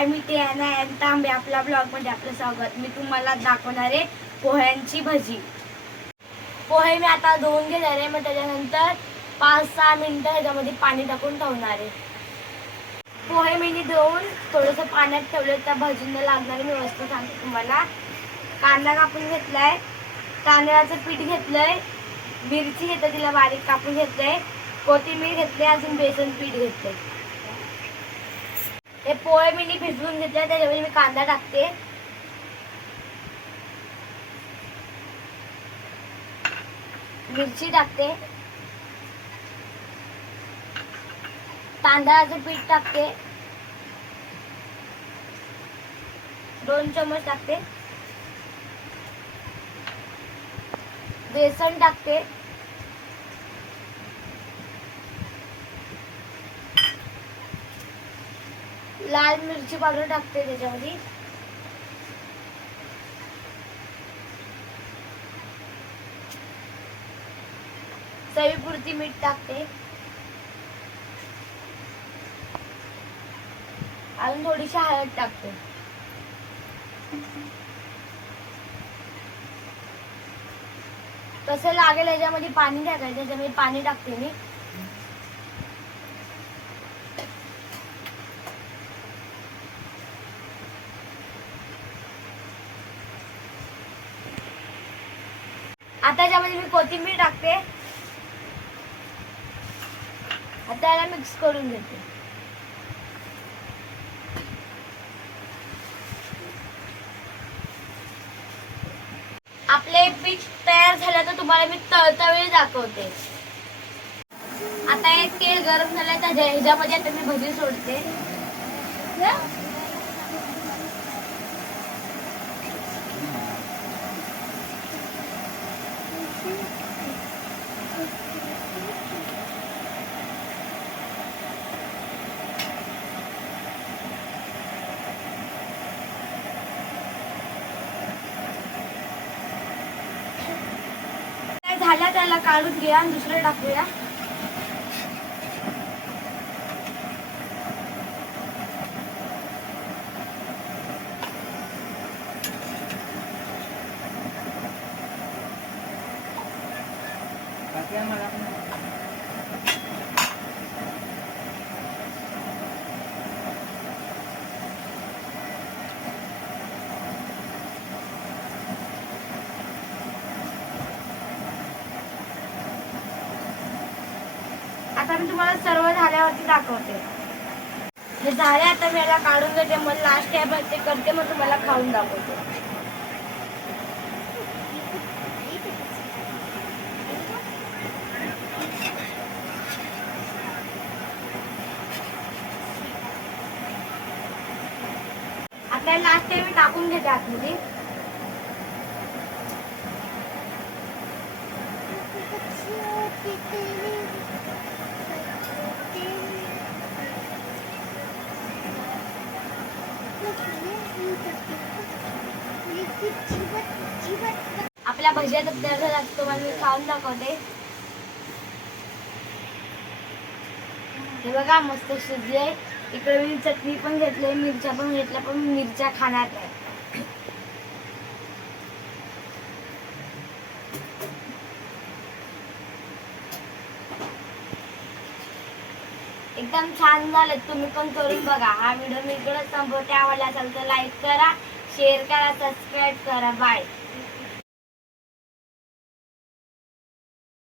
हाय, मी Tiana तांबे. आपल्या ब्लॉगमध्ये आपलं स्वागत. मी तुम्हाला दाखवणार आहे पोह्यांची भजी. पोहे मी आता धुवून घेणार आहे. मग त्याच्यानंतर 5-6 मिनिटं ह्याच्यामध्ये पाणी टाकून ठेवणार आहे. पोहे मी धुवून थोडंसं पाण्यात ठेवलं. त्या भजींना लागणारी मी वस्तू सांगते तुम्हाला. कांदा कापून घेतलाय, तांदळाचं पीठ घेतलंय, मिरची घेतली तिला बारीक कापून घेतलंय, कोथिंबीर घेतली, अजून बेसन पीठ घेतलंय. हे पोहे मी भिजवून घेतले. त्याच्यामध्ये मी कांदा टाकते, मिरची टाकते, तांदळाचं पीठ टाकते, 2 चमच टाकते, बेसन टाकते, लाल मिरची पावडर टाकते, त्याच्यामध्ये चवीपुरती मीठ टाकते, अजून थोडीशी हळद टाकते. कसं लागेल याच्यामध्ये पाणी टाकायचं. त्याच्यामध्ये पाणी टाकते मी. आता याच्यामध्ये मी कोथिंबीर टाकते. आता याला मिक्स करून घेते. आपले पीठ तयार झालं तर तुम्हाला मी तळता वेळी दाखवते. आता एक तेल गरम झालं तर ह्याच्यामध्ये आता मी भजी सोडते. झाल्या त्याला काढून घ्या आणि दुसरं टाकूया. आता मी तुम्हाला सर्व झाल्यावरती दाखवते. हे झाले. आता मी याला काढून घेते. मग लास्ट टाइम ते करते, मग तुम्हाला खाऊन दाखवते. आता लास्ट टाइम मी टाकून घेते आतमध्ये. आपल्या भज्या तयार झाल्या. तुम्हाला मी खाऊन दाखवते. हे बघा, मस्त शिजले. इकडे मी चटणी पण घेतली, मिरच्या पण घेतल्या, पण मिरच्या खाणार नाही. एकदम छान झाले. तुम्ही पण करून बघा. हा व्हिडिओ मी इकडे संपवते. आवडला असेल तर लाईक करा, शेअर करा, सबस्क्राईब करा. बाय.